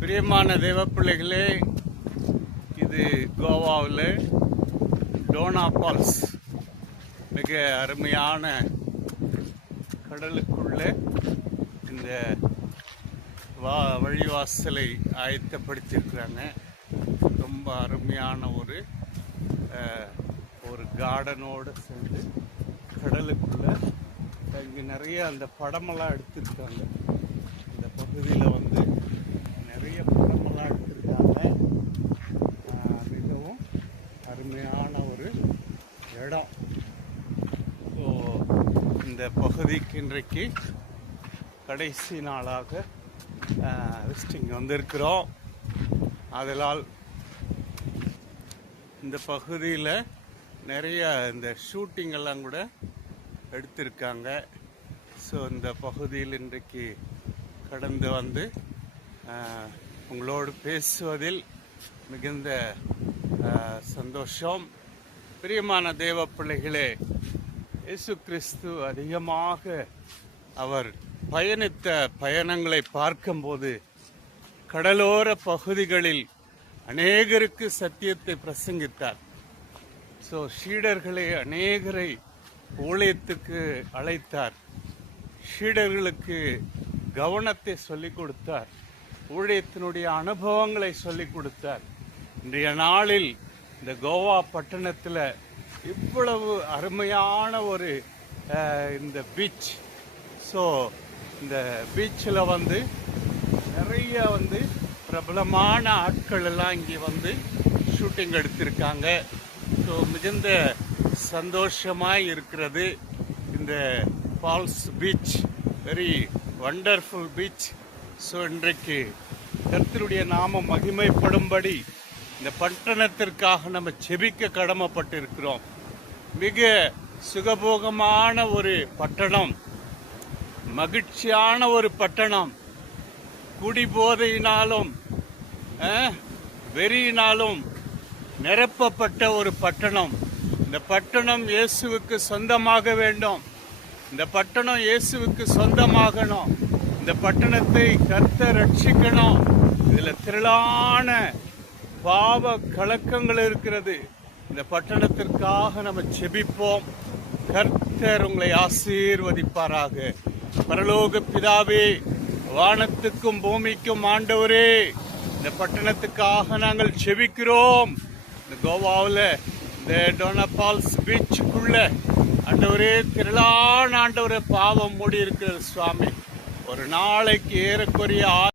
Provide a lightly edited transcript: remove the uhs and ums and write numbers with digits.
பிரியமான தேவ பிள்ளைகளே, இது கோவாவில் டோனா பால்ஸ், மிக அருமையான கடலுக்குள்ள இந்த வழிவாசலை ஆயத்தப்படுத்தியிருக்கிறாங்க. ரொம்ப அருமையான ஒரு கார்டனோடு சேர்ந்து கடலுக்குள்ள இங்கே நிறைய அந்த படமெல்லாம் எடுத்திருக்காங்க. இந்த பகுதியில் நிறைய படமெல்லாம் எடுத்திருக்காங்க. மிகவும் அருமையான ஒரு இடம். ஸோ இந்த பகுதிக்கு இன்றைக்கு கடைசி நாளாக விசிட்டிங் வந்திருக்கிறோம். அதனால் இந்த பகுதியில் நிறைய இந்த ஷூட்டிங் எல்லாம் கூட எடுத்திருக்காங்க. ஸோ இந்த பகுதியில் இன்றைக்கு கடந்து உங்களோடு பேசுவதில் மிகுந்த சந்தோஷம். பிரியமான தேவ பிள்ளைகளே, இயேசு கிறிஸ்து அதிகமாக அவர் பயணித்த பயணங்களை பார்க்கும்போது கடலோர பகுதிகளில் அநேகருக்கு சத்தியத்தை பிரசங்கித்தார். ஸோ சீடர்களை அநேகரை ஊழியத்துக்கு அழைத்தார். சீடர்களுக்கு கவனத்தை சொல்லிக் கொடுத்தார். ஊழியத்தினுடைய அனுபவங்களை சொல்லிக் கொடுத்தார். இன்றைய நாளில் இந்த கோவா பட்டணத்தில் இவ்வளவு அருமையான ஒரு இந்த பீச். ஸோ இந்த பீச்சில் நிறைய பிரபலமான ஆட்கள் எல்லாம் இங்கே ஷூட்டிங் எடுத்திருக்காங்க. ஸோ மிகுந்த சந்தோஷமாய் இருக்கிறது. இந்த falls beach very wonderful beach. So இன்றைக்கு கர்த்தருடைய நாமம் மகிமைப்படும்படி இந்த பட்டணத்திற்காக நம்ம செபிக்க கடமைப்பட்டு இருக்கிறோம். மிக சுகபோகமான ஒரு பட்டணம், மகிழ்ச்சியான ஒரு பட்டணம், குடிபோதையினாலும் வெறியினாலும் நிரப்பப்பட்ட ஒரு பட்டணம். இந்த பட்டணம் இயேசுவுக்கு சொந்தமாக வேண்டும். இந்த பட்டணம் இயேசுவுக்கு சொந்தமாகணும். இந்த பட்டணத்தை கர்த்தர் ரட்சிக்கணும். இதில் திரளான பாவ கலக்கங்கள் இருக்கிறது. இந்த பட்டணத்திற்காக நம்ம செபிப்போம். கர்த்தர் உங்களை ஆசீர்வதிப்பாராக. பரலோக பிதாவே, வானத்துக்கும் பூமிக்கும் ஆண்டவரே, இந்த பட்டணத்துக்காக நாங்கள் செபிக்கிறோம். இந்த கோவாவில் இந்த டோனா பால்ஸ் பீச்சுக்குள்ள ஆண்டவரே திரளான ஆண்டவரே பாவம் மூடி இருக்கிறது சுவாமி. ஒரு நாளைக்கு ஏறக்குறைய